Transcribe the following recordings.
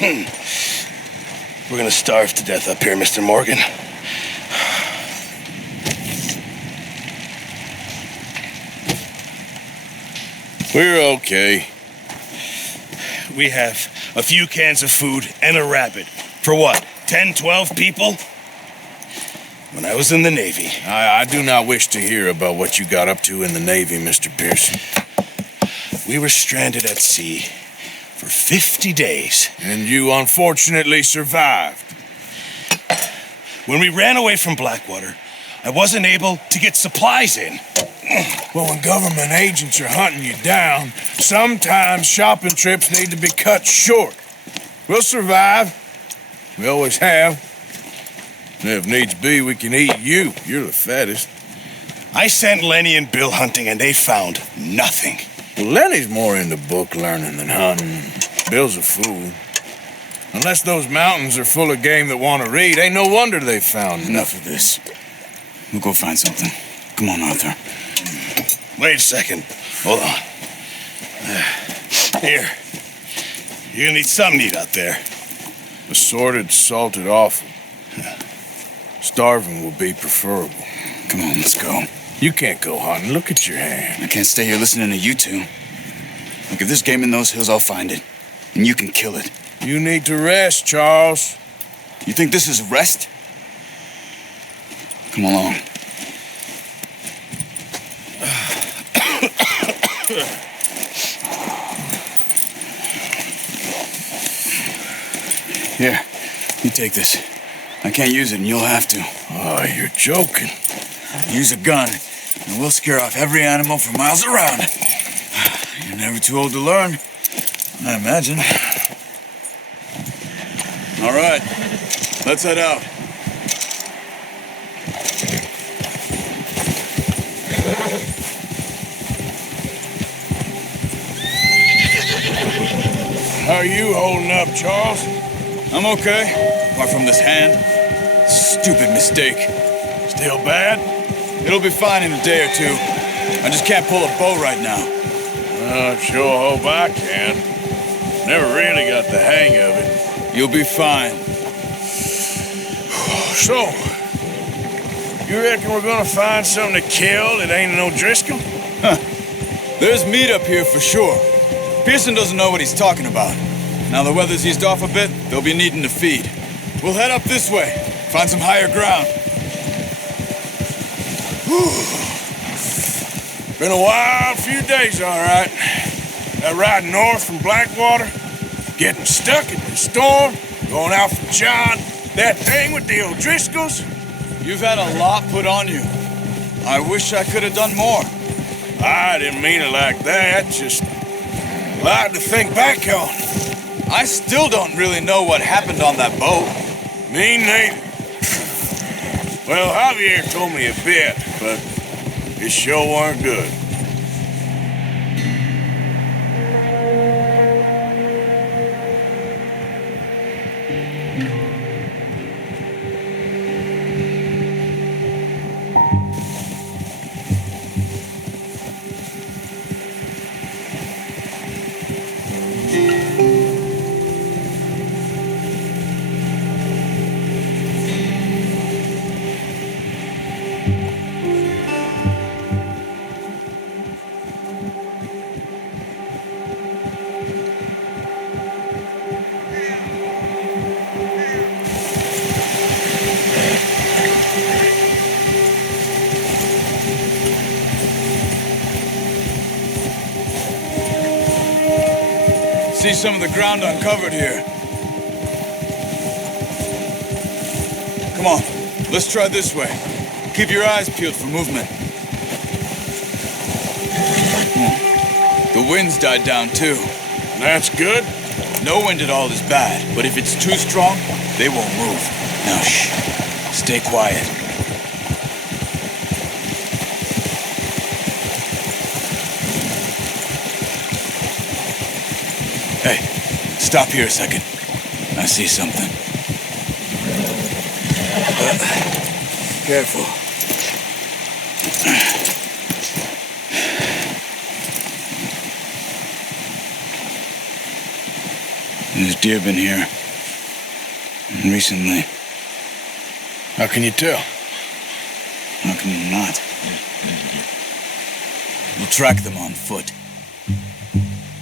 We're gonna starve to death up here, Mr. Morgan. We're okay. We have a few cans of food and a rabbit. For what, 10, 12 people? When I was in the Navy. I do not wish to hear about what you got up to in the Navy, Mr. Pearson. We were stranded at sea for 50 days. And you unfortunately survived. When we ran away from Blackwater, I wasn't able to get supplies in. Well, when government agents are hunting you down, sometimes shopping trips need to be cut short. We'll survive. We always have. And if needs be, we can eat you. You're the fattest. I sent Lenny and Bill hunting, and they found nothing. Well, Lenny's more into book learning than hunting. Bill's a fool. Unless those mountains are full of game that want to read, ain't no wonder they found Enough of this. We'll go find something. Come on, Arthur. Wait a second. Hold on. Here. You're gonna need something to eat out there. Assorted, salted offal. Starving will be preferable. Come on, let's go. You can't go hunting. Look at your hand. I can't stay here listening to you two. Look, if there's game in those hills, I'll find it. And you can kill it. You need to rest, Charles. You think this is rest? Come along. Here, you take this. I can't use it, and you'll have to. Oh, you're joking. Use a gun, and we'll scare off every animal for miles around. You're never too old to learn, I imagine. All right, let's head out. How are you holding up, Charles? I'm okay, apart from this hand. Stupid mistake. Still bad? It'll be fine in a day or two. I just can't pull a bow right now. I sure hope I can. Never really got the hang of it. You'll be fine. So, you reckon we're gonna find something to kill that ain't no Driscoll? Huh. There's meat up here for sure. Pearson doesn't know what he's talking about. Now the weather's eased off a bit, they'll be needing to feed. We'll head up this way, find some higher ground. Been a wild few days, all right. That ride north from Blackwater, getting stuck in the storm, going out from John, that thing with the O'Driscolls. You've had a lot put on you. I wish I could have done more. I didn't mean it like that, just a lot to think back on. I still don't really know what happened on that boat. Me neither. Well, Javier told me a bit, but it sure weren't good. See some of the ground uncovered here. Come on, let's try this way. Keep your eyes peeled for movement. The wind's died down too. That's good. No wind at all is bad, but if it's too strong, they won't move. Now shh, stay quiet. Hey, stop here a second. I see something. Careful. There's deer been here. Recently. How can you tell? How can you not? We'll track them on foot.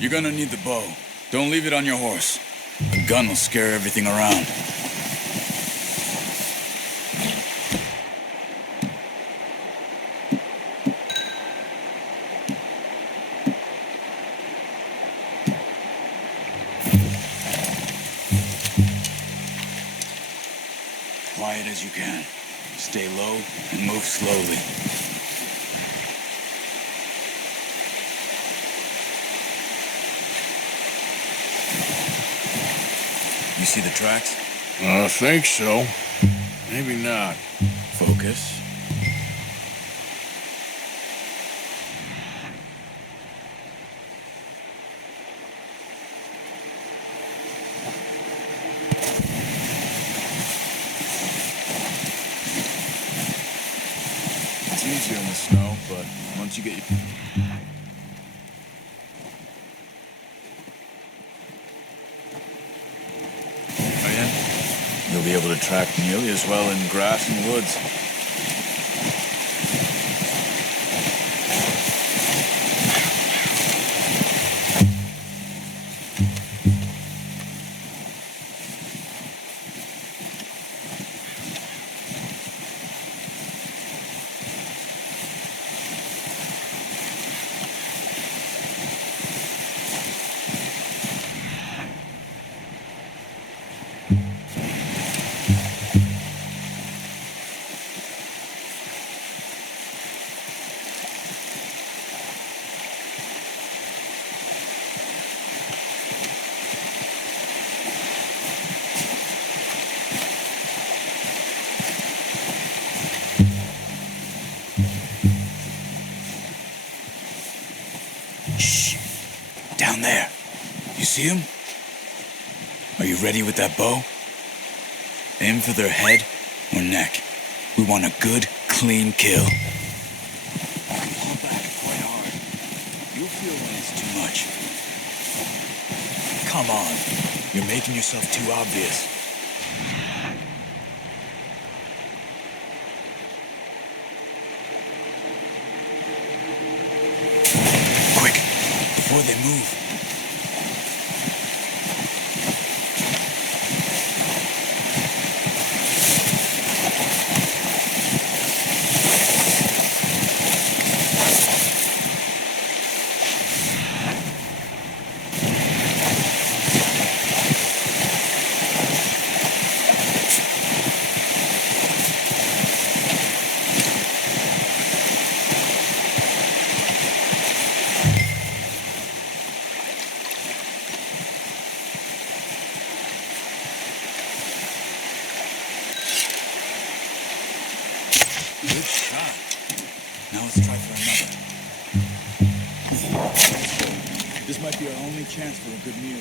You're gonna need the bow. Don't leave it on your horse. A gun will scare everything around. Quiet as you can. Stay low and move slowly. You see the tracks? I think so. Maybe not. Focus. It's easier in the snow, but once you get your... You'll be able to track nearly as well in grass and woods. Down there. You see him? Are you ready with that bow? Aim for their head or neck. We want a good, clean kill. Pull back quite hard. You'll feel when it's too much. Come on. You're making yourself too obvious. Quick, before they move. Good shot. Now let's try for another. This might be our only chance for a good meal.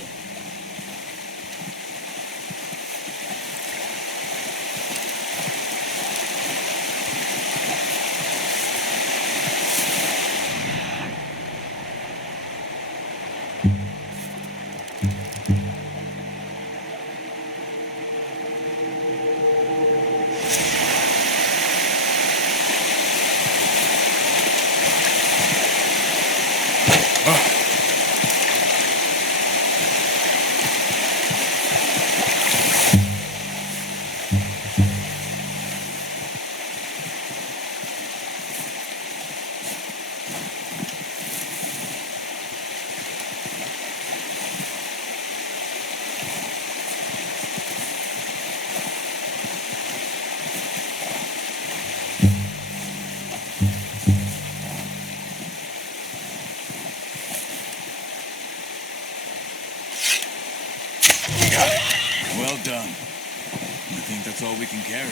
Well done. I think that's all we can carry.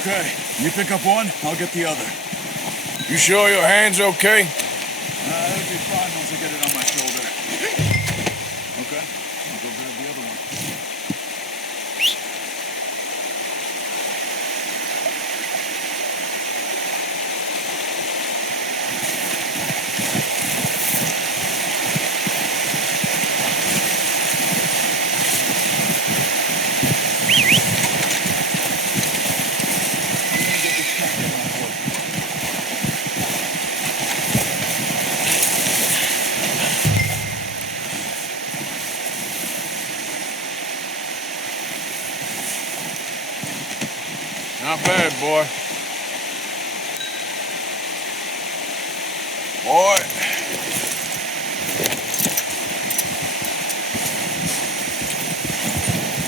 Okay, you pick up one, I'll get the other. You sure your hand's okay? It'll be fine once I get it on my shoulder. Okay, I'll go grab the other one. Not bad, boy. Boy.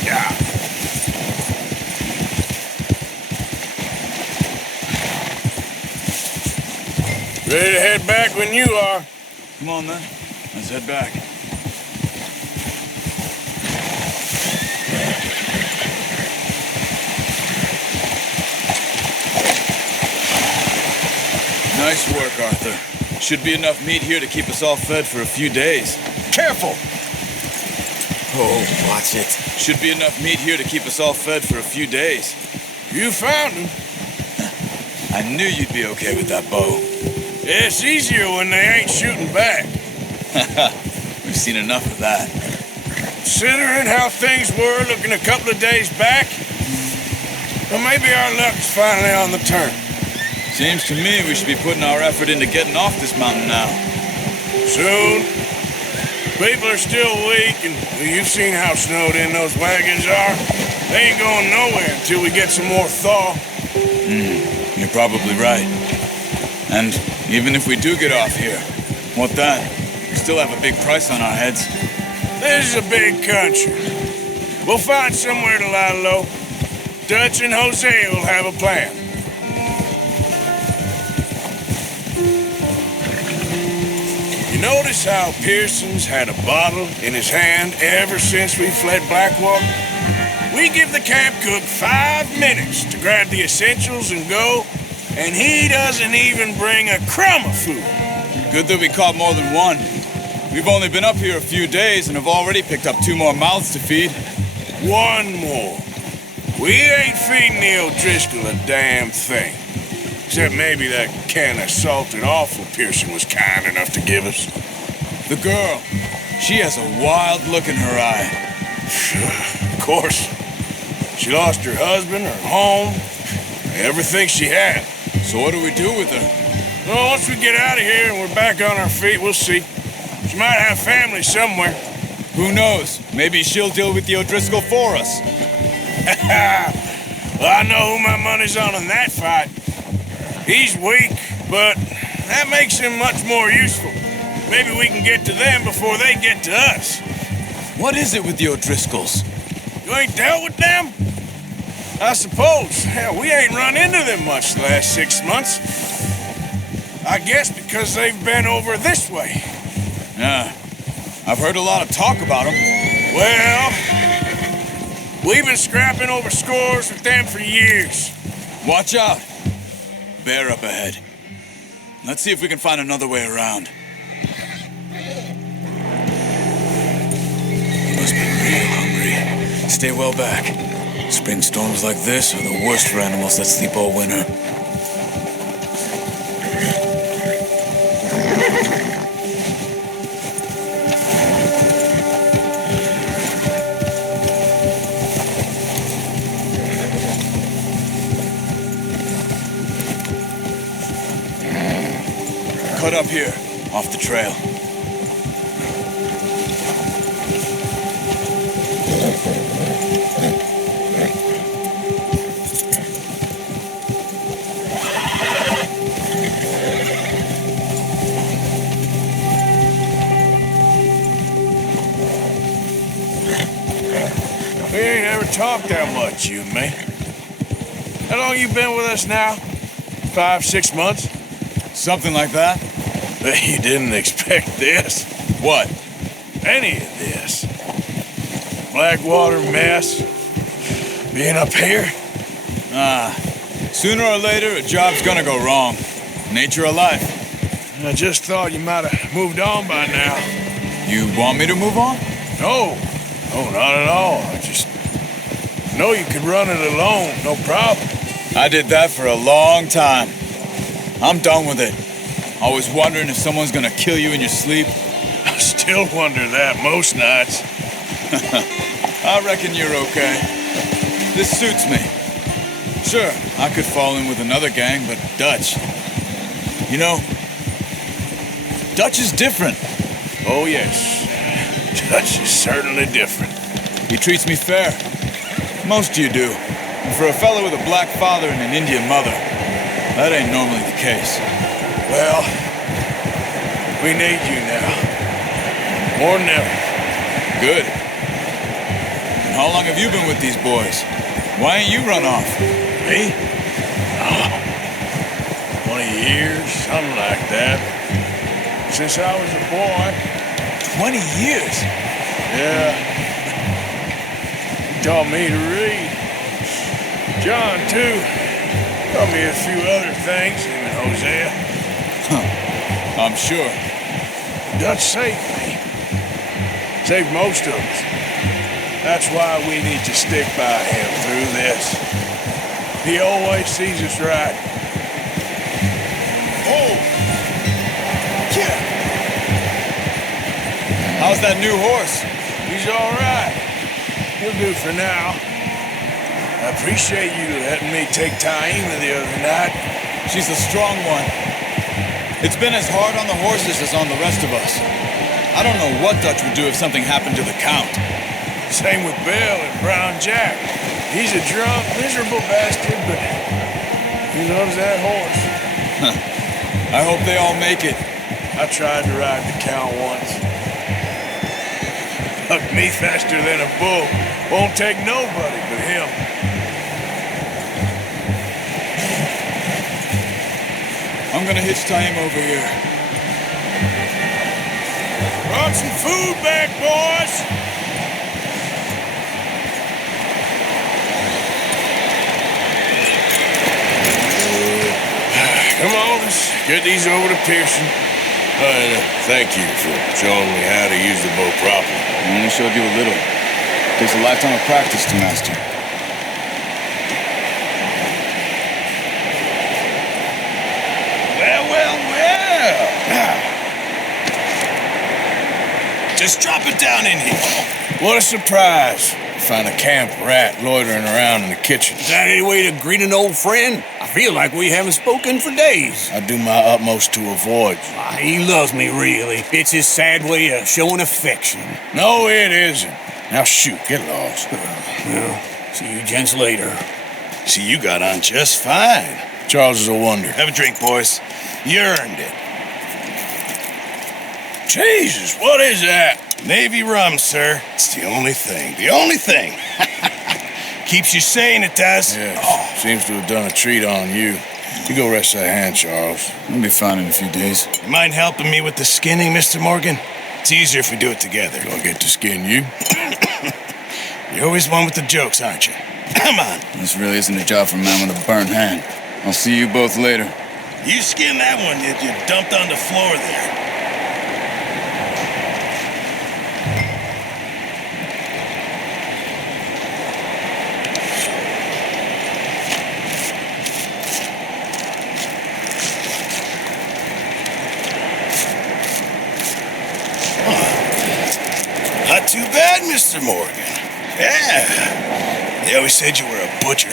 Yeah. Ready to head back when you are. Come on, then. Let's head back. Nice work, Arthur. Should be enough meat here to keep us all fed for a few days. Careful! Oh, watch it. Should be enough meat here to keep us all fed for a few days. You found him. I knew you'd be okay with that bow. It's easier when they ain't shooting back. We've seen enough of that. Considering how things were looking a couple of days back, well, maybe our luck's finally on the turn. Seems to me we should be putting our effort into getting off this mountain now. Soon. People are still weak, and you've seen how snowed in those wagons are. They ain't going nowhere until we get some more thaw. You're probably right. And even if we do get off here, what then? We still have a big price on our heads. This is a big country. We'll find somewhere to lie low. Dutch and Jose will have a plan. You notice how Pearson's had a bottle in his hand ever since we fled Blackwater? We give the camp cook 5 minutes to grab the essentials and go, and he doesn't even bring a crumb of food. Good that we caught more than one. We've only been up here a few days and have already picked up 2 more mouths to feed. 1 more. We ain't feeding the O'Driscoll a damn thing. Except maybe that can of salted offal Pearson was kind enough to give us. The girl, she has a wild look in her eye. Of course. She lost her husband, her home, everything she had. So what do we do with her? Well, once we get out of here and we're back on our feet, we'll see. She might have family somewhere. Who knows? Maybe she'll deal with the O'Driscoll for us. Well, I know who my money's on in that fight. He's weak, but that makes him much more useful. Maybe we can get to them before they get to us. What is it with the O'Driscolls? You ain't dealt with them? I suppose. Hell, we ain't run into them much the last 6 months. I guess because they've been over this way. Yeah, I've heard a lot of talk about them. Well, we've been scrapping over scores with them for years. Watch out. Bear up ahead. Let's see if we can find another way around. You must be real hungry. Stay well back. Spring storms like this are the worst for animals that sleep all winter. Cut up here, off the trail. We ain't ever talked that much, you and me. How long you been with us now? 5, 6 months? Something like that? Bet you didn't expect this. What? Any of this. Blackwater mess. Being up here. Sooner or later, a job's gonna go wrong. Nature of life. I just thought you might have moved on by now. You want me to move on? No. No, not at all. I just know you could run it alone, no problem. I did that for a long time. I'm done with it. Always wondering if someone's gonna kill you in your sleep. I still wonder that most nights. I reckon you're okay. This suits me. Sure, I could fall in with another gang, but Dutch. You know, Dutch is different. Oh, yes. Dutch is certainly different. He treats me fair. Most of you do. And for a fellow with a black father and an Indian mother, that ain't normally the case. Well, we need you now. More than ever. Good. And how long have you been with these boys? Why ain't you run off? Me? 20 years, something like that. Since I was a boy. 20 years? Yeah. He taught me to read. John, too. Taught me a few other things, him and Hosea. I'm sure. Dutch saved me. Saved most of us. That's why we need to stick by him through this. He always sees us right. Oh! Yeah! How's that new horse? He's all right. He'll do for now. I appreciate you letting me take Taima the other night. She's a strong one. It's been as hard on the horses as on the rest of us. I don't know what Dutch would do if something happened to the Count. Same with Bill and Brown Jack. He's a drunk, miserable bastard, but he loves that horse. I hope they all make it. I tried to ride the Count once. Hucked me faster than a bull. Won't take nobody but him. I'm gonna hitch Taima over here. Brought some food back, boys! Come on, let's get these over to Pearson. Thank you for showing me how to use the bow properly. I only showed you a little. Takes a lifetime of practice to master. Well. Just drop it down in here. What a surprise. Find a camp rat loitering around in the kitchen. Is that any way to greet an old friend? I feel like we haven't spoken for days. I do my utmost to avoid you. He loves me, really. It's his sad way of showing affection. No, it isn't. Now shoot, get lost. Well, see you gents later. See, you got on just fine. Charles is a wonder. Have a drink, boys. You earned it. Jesus, what is that? Navy rum, sir. It's the only thing. The only thing. Keeps you sane, it does. Yes, seems to have done a treat on you. You go rest that hand, Charles. We'll be fine in a few days. You mind helping me with the skinning, Mr. Morgan? It's easier if we do it together. Do I get to skin you? You're always one with the jokes, aren't you? Come on. This really isn't a job for a man with a burnt hand. I'll see you both later. You skin that one that you dumped on the floor there. Not too bad, Mr. Morgan. Yeah. They always said you were a butcher.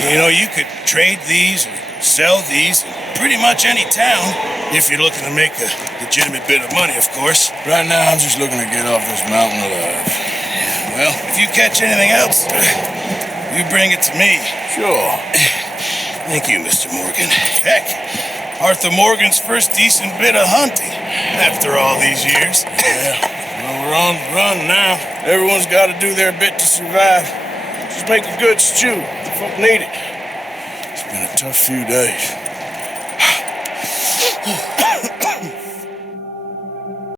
You know, you could trade these or sell these in pretty much any town if you're looking to make a legitimate bit of money, of course. Right now, I'm just looking to get off this mountain alive. Well, if you catch anything else, you bring it to me. Sure. Thank you, Mr. Morgan. Heck, Arthur Morgan's first decent bit of hunting after all these years. Yeah. Well, we're on the run now. Everyone's got to do their bit to survive. Just make a good stew. The folk need it. It's been a tough few days.